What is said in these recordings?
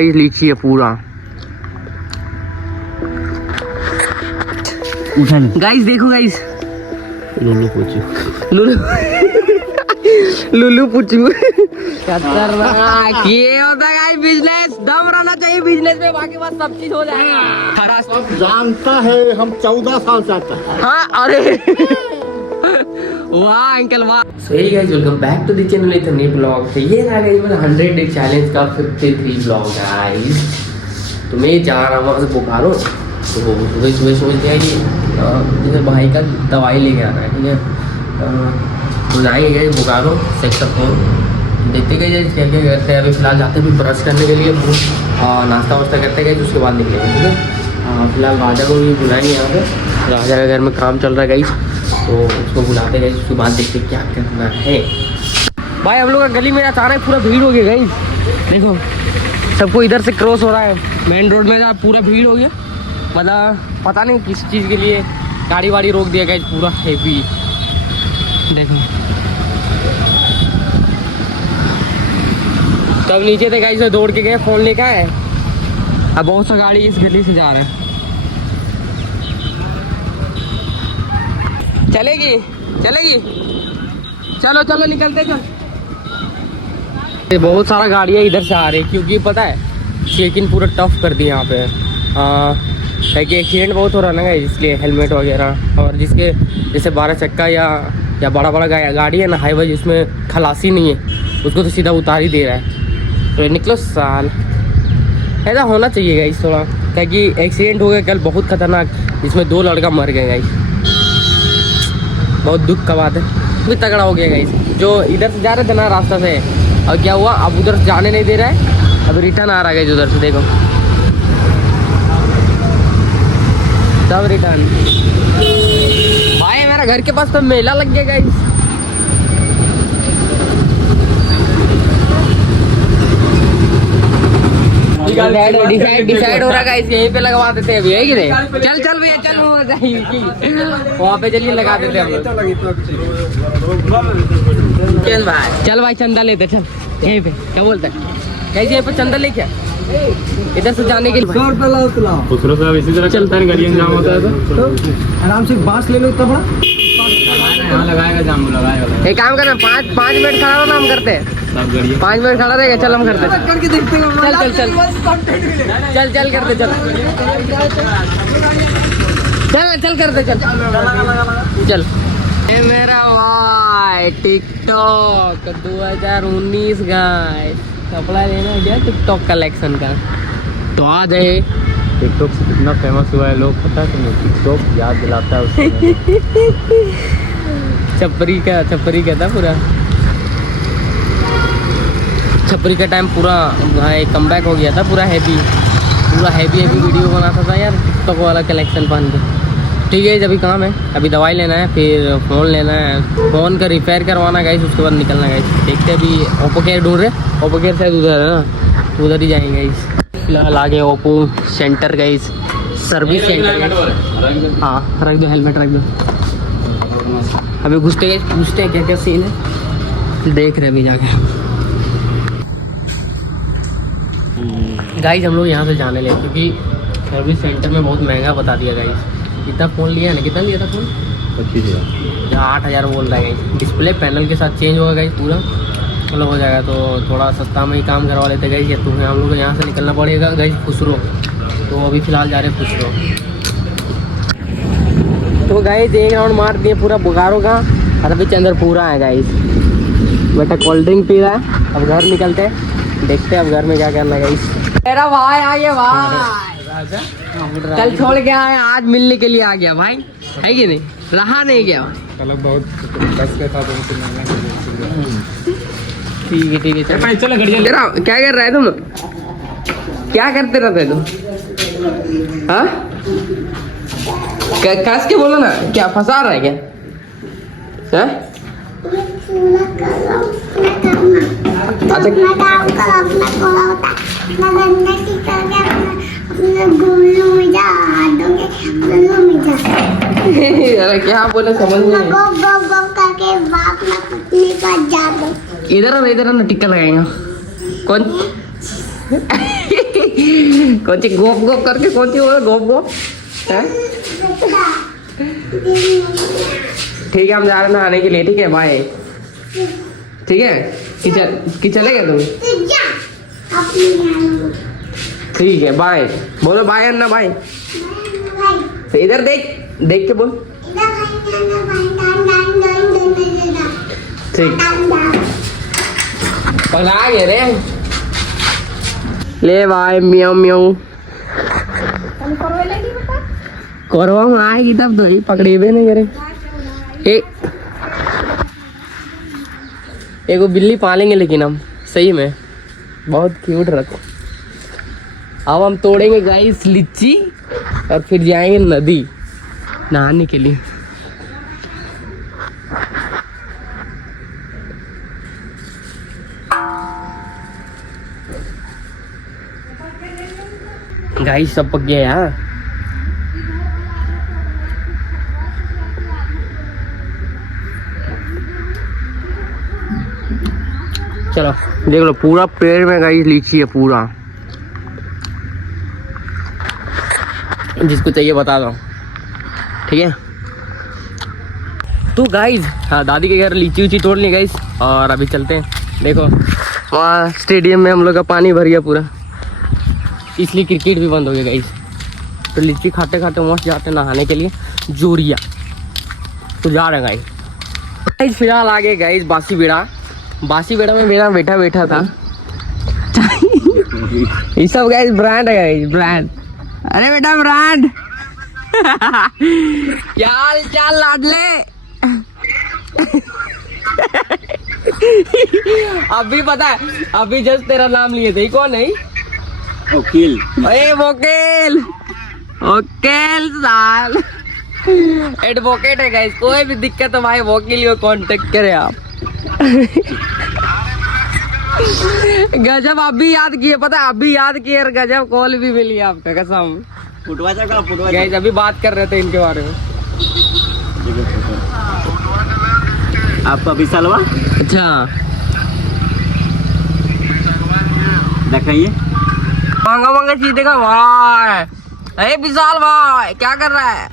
Guys लीची है पूरा। गाइस देखो गाइस, लुल्लू पुचू लुल्लू पुचू खतरनाक। ये होता है गाइस बिजनेस, दम रहना चाहिए बिजनेस में, बाकी बात सब चीज हो जाएगा। जानता है हम 14 साल से आता है। हाँ अरे वाह अंकल वाह। So hey guys, welcome back to the channel it's new blog. तो ये रहा गाइस मेरा 100 डे चैलेंज का 53 ब्लॉग गाइस। तो मैं जा रहा हूँ बोकारो, तो सुबह सुबह सोच दिया कि जैसे भाई का दवाई लेके आना है, ठीक है। तो जाएंगे गए बोकारो सेक्टर 4, देखते गए क्या क्या करते हैं। अभी फिलहाल जाते हैं ब्रश करने के लिए, नाश्ता वास्ता करते गए, तो उसके बाद निकलेंगे, ठीक है। फिलहाल राजा को भी बुलाएंगे यहाँ पे, राजा के घर में काम चल रहा है गाइस, तो उसको बुलाते गए, उसके बाद देखते क्या करना है। भाई हम लोग का गली में अचानक पूरा भीड़ हो गया गाइस, देखो सबको इधर से क्रॉस हो रहा है, मेन रोड में पूरा भीड़ हो गया। मतलब पता नहीं किस चीज़ के लिए गाड़ी वाड़ी रोक दिया गाइस, पूरा हेवी देखो। तब नीचे थे गाइस, दौड़ के गए, फ़ोन लेके आए। अब बहुत सा गाड़ी इस गली से जा रहा है। चलेगी चलेगी, चलो चलो निकलते चल। बहुत सारा गाड़ियाँ इधर से आ रही है, क्योंकि पता है चेकिंग पूरा टफ कर दी यहाँ पे, ताकि एक्सीडेंट बहुत हो रहा है ना, इसलिए हेलमेट वगैरह। और जिसके जैसे 12 चक्का या बड़ा बड़ा गाड़ी है ना, हाईवे जिसमें खलासी नहीं है, उसको तो सीधा उतार ही दे रहा है। तो निकलो साल, ऐसा होना चाहिए गाइस थोड़ा, ताकि एक्सीडेंट हो गया कल बहुत खतरनाक, जिसमें 2 लड़का मर गए गाइस। बहुत दुख का बात है, भी तगड़ा हो गया गाइस। जो इधर से जा रहे थे ना रास्ता से, और क्या हुआ, अब उधर जाने नहीं दे रहा है, अब रिटर्न आ रहा है उधर से, देखो सब रिटर्न। भाई मेरा घर के पास तो मेला लग गया गाइस। डिसाइड हो रहा गाइस, यहीं पे लगवा देते हैं अभी, है कि नहीं? चल चल भैया चल, वहाँ पे चलिए लगा देते हैं हम लोग। चल भाई चंदा लेते, चल यहीं पे, क्या बोलता है गाइस, यहीं पे चंदा लेके इधर से जाने के लिए 100 रुपये लाओ। दूसरों से इसी तरह चलता है, गाड़ियाँ जाम होता है तो आराम से बांस ले लो, इतना बड़ा यहाँ लगाएगा, जाम लगाएगा। एक काम करना, 5 मिनट खड़ा रहो ना, हम करते हैं 5 मिनट खड़ा रहेगा। चल हम करते हैं, करके देखते हैं। चल चल चल चल चल करते, चल चल चल करते, चल चल। ये मेरा भाई टिकटॉक 2019 गाइस, कपड़ा लेना गया टिकटॉक कलेक्शन का, तो आज है टिकटॉक से कितना फेमस हुआ है लोग, पता है तुम्हें? टिकटॉक याद दिलाता है उससे। छपरी का था पूरा, छपरी का टाइम पूरा कमबैक हो गया था, पूरा हैवी वीडियो बनाता था यार, टिकटॉक वाला कलेक्शन पहन के। ठीक है, अभी काम है, अभी दवाई लेना है, फिर फ़ोन लेना है, फ़ोन का रिपेयर करवाना गाइस, उसके बाद निकलना गाइस। देखते अभी ओप्पो केयर ढूंढ रहे, ओप्पो केयर शायद उधर है ना, उधर ही जाएंगे गाइस। फिलहाल आगे Oppo centre guys, service centre. हाँ रख दो, हेलमेट रख दो। अभी घुसते गए, पूछते हैं क्या क्या सीन है, देख रहे अभी जाके गाइस। हम लोग यहाँ से जाने लगे, क्योंकि सर्विस सेंटर में बहुत महंगा बता दिया गाइस। कितना फ़ोन लिया ना, कितना लिया था फ़ोन? 25,000, 8,000 बोल रहा है गाइस। डिस्प्ले पैनल के साथ चेंज होगा गाइस पूरा, मतलब हो जाएगा, तो थोड़ा सस्ता में ही काम करवा लेते गाइस। या तुम्हें हम लोग को यहाँ से निकलना पड़ेगा गाइस खुसरो, तो अभी फ़िलहाल जा रहे हैं खुसरो। तो गाइस 1 राउंड मार दिए पूरा बोकारो का, और अभी चंद्रपुरा है गाइस। बेटा कोल्ड ड्रिंक पी रहा है, अब घर निकलते हैं, देखते हैं अब घर में क्या करना है गाइस। मेरा भाई आ गया भाई, कल छोड़ के आए, आज मिलने के लिए आ गया भाई, है कि नहीं? रहा नहीं गया कल बहुत बस के था, ठीक है चलो क्या कर रहा है तुम? क्या करते रहते तुम? हाँ कस के बोलो ना, क्या फंसा रहा है क्या? अरे क्या बोले समझ नहीं। इधर ना टिक्का लगाएगा कौन? कौन सी गोप गोप करके कौन सी हो गोप गोप हैं? ठीक है हम जा रहे हैं नहाने के लिए, ठीक है बाय। ठीक है कि चलेगा तुम? ठीक है बाय, बोलो बाय अन्ना बाय। तो इधर देख देख के बोल। ठीक पकड़ा गए रे ले बाय म्याऊ म्याऊ। करवा में आएगी तब तो ही पकड़ेबे नहीं करे। एगो बिल्ली पालेंगे लेकिन हम सही में बहुत क्यूट रखो। अब हम तोड़ेंगे गाइस लीची और फिर जाएंगे नदी नहाने के लिए। गाइस सब पक गया यार। चलो देख लो पूरा पेड़ में गाइस लीची है पूरा। जिसको चाहिए बता दो, ठीक है। तो गाइस हाँ दादी के घर लीची उची तोड़ ली गाइस और अभी चलते हैं। देखो वहाँ स्टेडियम में हम लोग का पानी भर गया पूरा, इसलिए क्रिकेट भी बंद हो गया गाइस। तो लीची खाते खाते मस्त जाते नहाने के लिए जोरिया। तो जा रहे हैं गाइस। फिलहाल आ गए गाइस बासी बेड़ा में मेरा बैठा बैठा था। ये सब गाइस ब्रांड है गाइस, ब्रांड। अरे बेटा ब्रांड क्या हाल चाल लाडले। अभी पता है अभी जस्ट तेरा नाम लिए थे। कौन है? वकील। अरे वकील साल एडवोकेट है गाइस। कोई भी दिक्कत है भाई वकील को कांटेक्ट करें आप। गजब अभी याद किए, पता है अभी याद किए और गजब कॉल भी मिली आपका कसम। फुटवा गाइस अभी बात कर रहे थे इनके बारे में। आपका विशालवा अच्छा दिखाइए। महंगा चीज देखा भाई। अरे विशाल भाई क्या कर रहा है?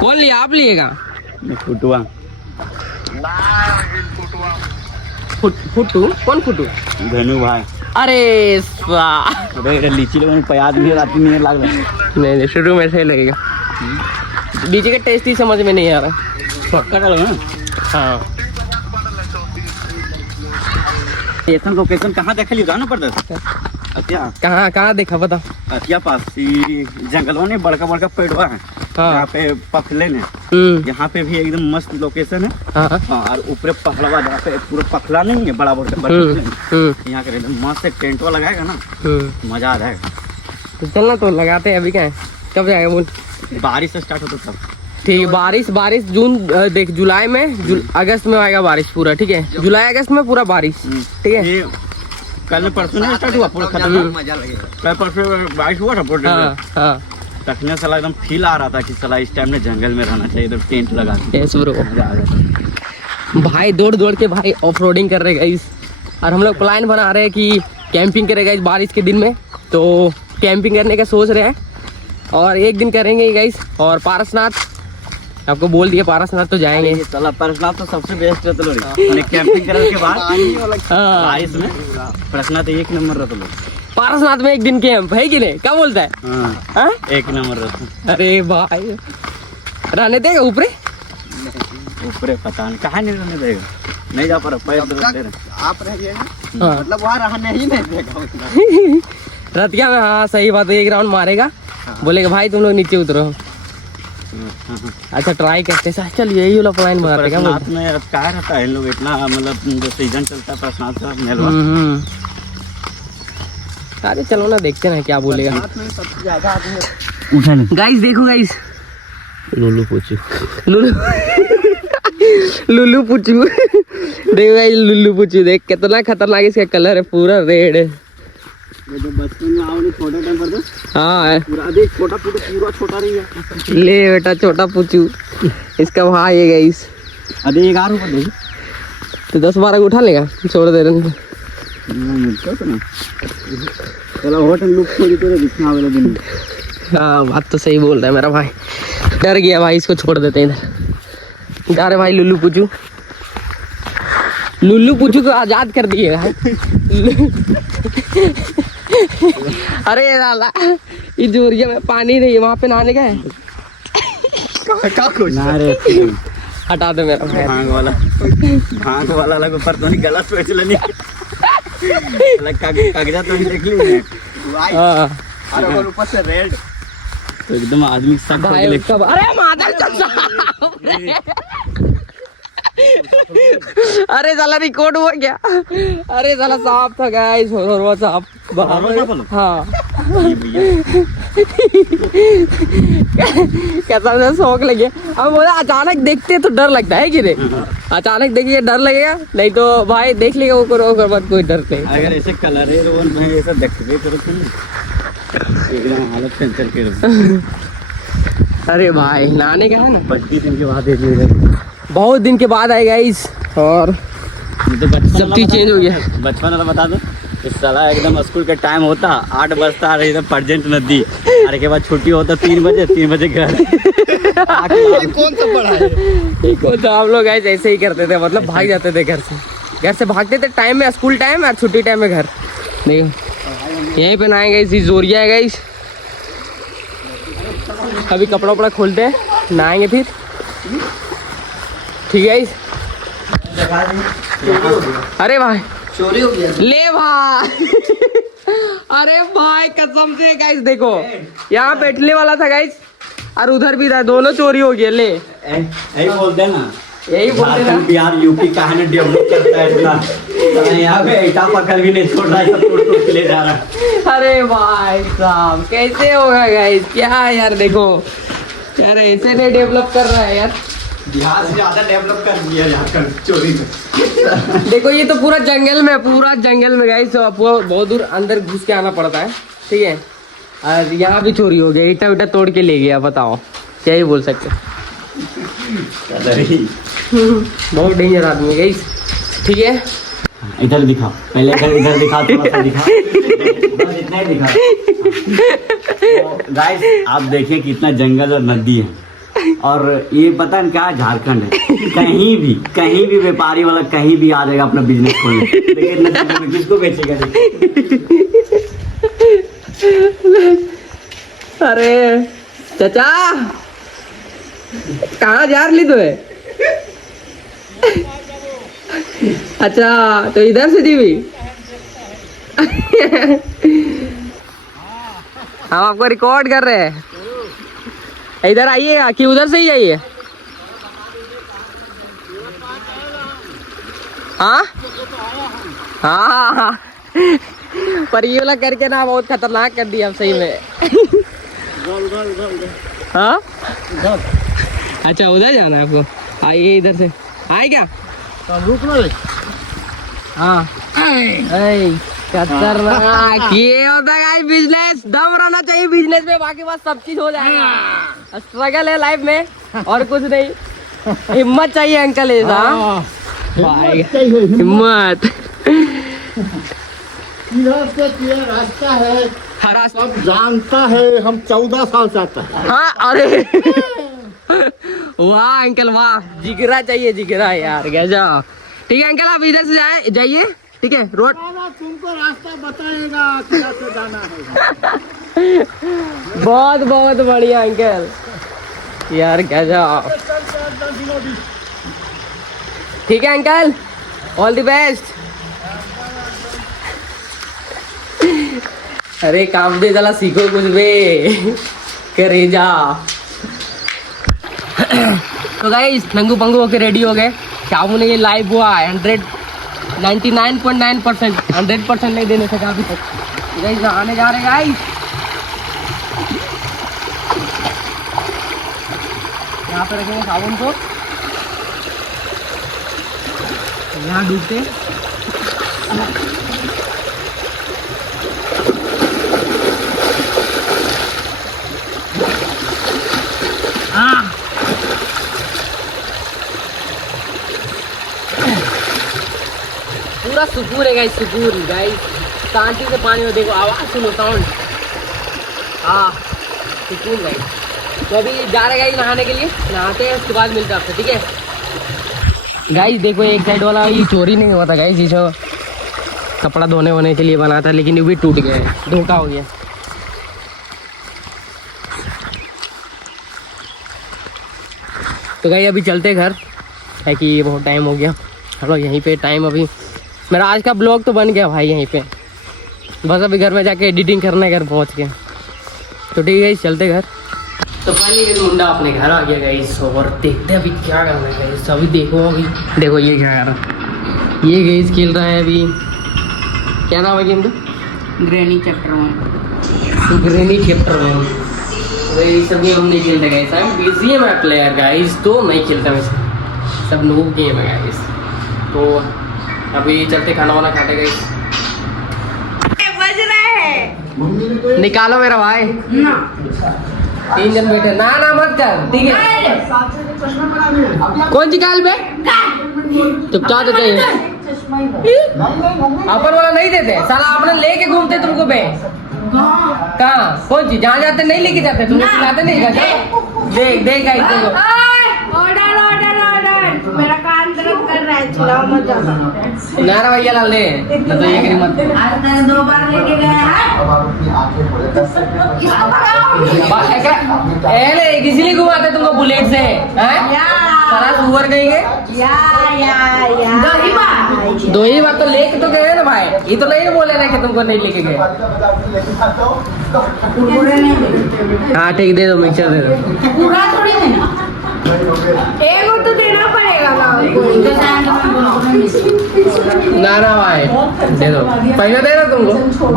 कौन लिया? आप लिएगा? फुटवा फुटू कौन फुटू? धनु भाई। अरे लीची लोगों में प्याज भी रात में लग रहा है। नहीं शुरू में सही लगेगा। लीची का टेस्ट ही समझ में नहीं आ रहा। पक्का डालो ना। हाँ लोकेशन कहाँ देखा लिया ना पड़ता था? कहाँ देखा बता? अतिया पास जंगलों में बड़का बड़का पेड़वा है। हाँ। यहाँ पे पखले ने यहाँ पे भी एकदम मस्त लोकेशन है। हाँ। और ऊपर पखलवा जहाँ पे पूरा पखला नहीं है बड़ा बड़ा यहाँ के एकदम मस्त टेंटवा लगाएगा ना मजा आ जाएगा। तो चलना तो लगाते हैं। अभी क्या है कब जाएगा बोल? बारिश स्टार्ट होता तब। ठीक है बारिश जून देख जुलाई में अगस्त में आएगा बारिश पूरा। ठीक है जुलाई अगस्त में पूरा बारिश। ठीक है कल परसों नहीं स्टार्ट हुआ पूरा खत्म। मजा लगेगा। कल परसों बारिश हुआ था पूरा। तखने साला एकदम फील आ रहा था कि साला इस टाइम में जंगल में रहना चाहिए। इधर टेंट लगा भाई दौड़ के भाई ऑफ रोडिंग कर रहे गाइस। और हम लोग प्लान बना रहे हैं कि कैंपिंग करेगा इस बारिश के दिन में। तो कैंपिंग करने का सोच रहे हैं और एक दिन करेंगे गाइस। और पारसनाथ आपको बोल दिया पारसनाथ तो जाएंगे। चला पारसनाथ तो सबसे बेस्ट रहता लोग कैंपिंग करने के बाद बारिश में। पारसनाथ एक नंबर रहता लोग। पारसनाथ में एक दिन कैंप है कि नहीं? क्या बोलता है? हाँ, एक नंबर रहता। अरे भाई रहने देगा ऊपरे? ऊपरे पता नहीं कहाँ नहीं रहने देगा। नहीं जा पा रहा आप रहिए मतलब वहाँ रहने ही नहीं देगा। रतिया में हाँ सही बात है। एक राउंड मारेगा बोलेगा भाई तुम लोग नीचे उतरो। अच्छा ट्राई करते हैं। चल यही वाला प्लान बनाते क्या रहता है लोग इतना मतलब जो सीजन चलता है प्रशांत का मेलवा। अरे चलो ना देखते ना क्या बोलेगा। सबसे गाइस देखो गाइस लुल्लू पूछू लुल्लू पूछू देखो गाइस लुल्लू पूछू देख कितना खतरनाक इसका कलर है पूरा रेड है। बचपन में आओ छोटा टाइम पर तो हाँ पूरा देख छोटा पूरा छोटा रही है। ले बेटा छोटा पूछू इसका भाई है गाइस। अरे 11 रुपए तो 10-12 को उठा लेगा, छोड़ दे रहे मिलता तो नहीं चलो होटल लुक थोड़ी तेरे दिखना वाला दिन। हाँ बात तो सही बोल रहा है मेरा भाई। डर गया भाई, इसको छोड़ देते हैं इधर। जा रहे भाई लुल्लू पुचू को आजाद कर दिए भाई। अरे लाला ये जोरिया में पानी नहीं है, वहाँ पे नहाने का है। ना रे हटा दे मेरा भाई। भांग वाला लग ऊपर तो नहीं गलत सोच लेनी कागजात तो नहीं देख ली। हाँ अरे और ऊपर से रेड तो एकदम आदमी सब भाई उसका अरे मादर चचा। अरे साला रिकॉर्ड हो गया। अरे साला सांप था गाइस, वो सांप। हाँ कैसा मुझे शौक लगे। अब बोला अचानक देखते तो डर लगता है कि रे, अचानक देखिए डर लगेगा, नहीं तो भाई देख लेगा वो करो मत, कोई डर नहीं। अगर ऐसे कलर है रोहन भाई ऐसा देखते करो तुम एकदम हालत सेंसर के। अरे भाई नहाने का है ना, 25 दिन के बाद देखिए बहुत दिन के बाद आएगा इस, और तो सब चीज चेंज हो गया। बचपन वाला बता दो इस साला एकदम स्कूल का टाइम होता 8 बजता आ रही था परजेंट नदी, अरे के बाद छुट्टी होता 3 बजे घर। कौन सा पढ़ा है? कौन सा हम लोग ऐसे ही करते थे, मतलब भाग जाते थे घर से भागते थे टाइम में, स्कूल टाइम और छुट्टी टाइम में घर। देखो यहीं पे नहाएंगे, इसी जोरिया है गाइस। अभी कपड़ा वपड़ा खोलते हैं, नहाएंगे फिर, ठीक है। अरे भाई चोरी हो गया ले भाई। अरे भाई कसम से गाइस देखो, यहाँ बैठने वाला था गाइस और उधर भी था, दोनों चोरी हो गए। ले यही बोलते ना, यही बोलते ना, बिहार यूपी का है ना डेवलप करता है इतना, यहाँ पे ईटा पकड़ भी नहीं छोड़ रहा है, सब टूट ले जा रहा है। अरे भाई साहब कैसे होगा गाइस, क्या यार देखो यार, ऐसे नहीं डेवलप कर रहा है यार, बिहार से ज्यादा डेवलप कर दिया झारखंड चोरी में। देखो ये तो पूरा जंगल में गाइस, बहुत दूर अंदर घुस के आना पड़ता है, ठीक है। और यहाँ भी चोरी हो गया, ईटा उटा तोड़ के ले गया, बताओ क्या ही बोल सकते। बहुत डेंजर आदमी है गाइस, ठीक है। इधर दिखा पहले, इधर दिखा, थोड़ा सा दिखा, बस इतना ही दिखा। तो गाइस आप देखिए कितना जंगल और नदी है, और ये पता है क्या, झारखंड है। कहीं भी व्यापारी वाला कहीं भी आ जाएगा अपना बिजनेस खोलने, लेकिन नदी में किसको बेचेगा? अरे चाचा कहाँ जा रही तू है? अच्छा तो इधर से जीवी। हम आपको रिकॉर्ड कर रहे हैं, इधर आइएगा कि उधर से ही जाइए? हाँ हाँ पर ये वाला करके ना बहुत खतरनाक कर दिया सही में। हाँ अच्छा उधर जाना है आपको, आइए इधर से, आए क्या? हाँ खतरनाक ये होता है बिजनेस, दम रहना चाहिए बिजनेस में, बाकी बस सब चीज हो जाएगा। स्ट्रगल है लाइफ में और कुछ नहीं, हिम्मत चाहिए अंकल, ऐसा हिम्मत। रास्ता है, हरा सब जानता है, हम 14 साल से आता है। हाँ अरे वाह अंकल वाह, जिगरा चाहिए जिगरा यार, गजा। ठीक है अंकल आप इधर से जाइए, ठीक है। रोड तुमको रास्ता बताएगा किधर से जाना है। बहुत बहुत बढ़िया अंकल यार, गजा। ठीक है अंकल, ऑल द बेस्ट। अरे काम भी चला सीखो कुछ भी करे जा। तो गाइस नंगू पंगू होके रेडी हो गए, शामू ने ये लाइव हुआ 99.9%, 100% नहीं देने सका अभी तक। गाइस आने जा रहे गाइस, यहाँ पे रखेंगे साबुन को, यहाँ डूबते पूरा सुकून है गाइस, सुकून गाइस। शांति से पानी में देखो, आवाज़ सुनो, साउंड। हाँ सुकून गाइस। तो अभी जा रहे गाइस नहाने के लिए, नहाते हैं उसके बाद मिलते हैं आपसे, ठीक है गाइस। देखो एक साइड वाला ये चोरी नहीं हुआ था गाइस, ये जो कपड़ा धोने वोने के लिए बना था, लेकिन ये भी टूट गया है, धोखा हो गया। तो गाइस अभी चलते घर, है कि बहुत टाइम हो गया। चलो यहीं पे टाइम, अभी मेरा आज का ब्लॉग तो बन गया भाई यहीं पे, बस अभी घर में जाके एडिटिंग करना है घर पहुंच के। तो ठीक है चलते घर। तो फाइनली मुंडा अपने घर आ गया गाइस, और देखते हैं अभी क्या करना है गाइस। अभी देखो, अभी देखो ये क्या कर रहा, ये गाइस खेल रहा है अभी। क्या नाम है गेम का? Granny chapter 1। तो ग्रैनी चैप्टर 1 वही सब गेम हम नहीं खेलते गाइस। आई एम बिजी है मैं प्लेयर गाइस, तो नहीं खेलता मैं, सब नूब गेम है गाइस। तो अभी चलते खाना वाना खाते गाइस। बज रहा है, निकालो मेरा भाई। ना 3 जन बैठे, ना ना मत कर, ठीक है। कौन सी काल पे चुपचाप देते हैं, अपन वाला नहीं देते साला, अपने लेके घूमते तुमको बे। कहाँ कौन सी, जहाँ जाते नहीं लेके जाते, तुमको खिलाते नहीं का? देख देख गाइस देखो, ऑर्डर ऑर्डर ऑर्डर, मेरा कान दर्द कर रहा है, चिल्लाओ मत ज्यादा। नारा भैया लाल ले, ना तो ये करी मत। आज मैंने 2 बार लेके गया है, इसको भगाओ। एले किसी घुमाते तुमको बुलेट से, हैं? साला सुअर कहेंगे। या दो ही बात तो लेके तो गए ना भाई, ये तो नहीं बोले रहे कि तुमको नहीं लेके गए। पूरा नहीं देते, हाँ ठीक, दे दो, मिक्सर दे दो। पूरा थोड़ी देना, एक और तो देना पड़ेगा ना। ना ना भाई दे दो, पैसा दे दो तुमको,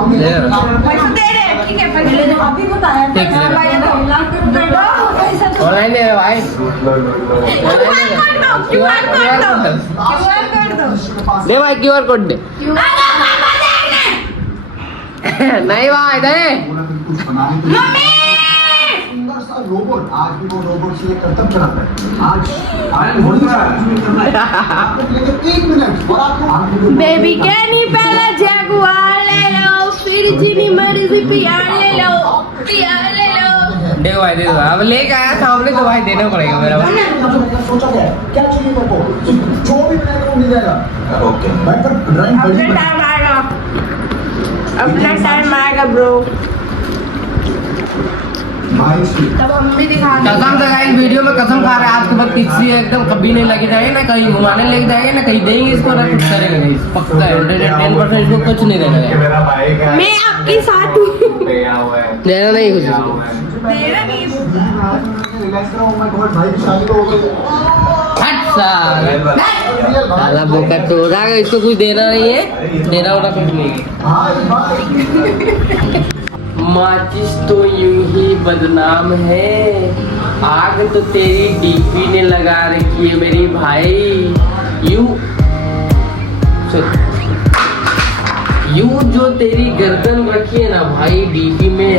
दे दो। पैसा दे रहे, ठीक है, पहले जो अभी बताया ठीक है। था, ऑनलाइन दे दो भाई, QR कर दो। दे भाई QR कोड दे। नहीं भाई दे। रोबोट आज भी वो रोबोट से कर्तव्य चलाता है। आज लेकिन 1 मिनट और आपको बेबी कैनी पहले जगुआर ले लो, फिर जिनी मर्जी प्यार ले लो, प्यार ले लो। देखो भाई दे दो, अब लेके आया सामने तो भाई देना पड़ेगा मेरा भाई। सोचा क्या चाहिए आपको, जो भी बनाएगा वो मिल जाएगा। ओके भाई पर ड्राइंग अपना बड़ी टाइम आएगा, अपना टाइम आएगा ब्रो, तब हम भी दिखाएंगे। कसम से गाइस वीडियो में कसम खा रहे हैं, आज के बाद तीसरी एकदम कभी नहीं लगे जाएंगे, ना कहीं घुमाने लेके जाएंगे, ना कहीं देंगे इसको, ना कुछ करेंगे गाइस, पक्का है 110% इसको कुछ नहीं देना है। मैं आपके साथ हूँ, देना नहीं कुछ इसको। मेरा नहीं रिलैक्स करो। मैं बहुत भाई की शादी तो हो गई। हट साला बोका टोरा, इसको कुछ देना नहीं है, देना होना कुछ नहीं है। हाँ इस बात माचिस तो यूं ही बदनाम है, आग तो तेरी डीपी ने लगा रखी है मेरी भाई। यूं जो तेरी गर्दन रखी है ना भाई डीपी में,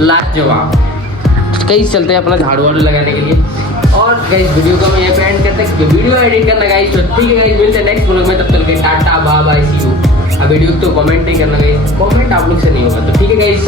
लाजवाब। कहीं चलते हैं अपना झाड़ू वाड़ू लगाने के लिए। और गाइस वीडियो को मैं ये पे एंड करते हैं, वीडियो एडिट करना गाइस, तो ठीक है गाइस, मिलते हैं नेक्स्ट व्लॉग में, तब तक के tata bye bye see you. अब वीडियो तो कमेंट नहीं करना गाइस, कमेंट आप लोग से नहीं होगा, तो ठीक है गाइस।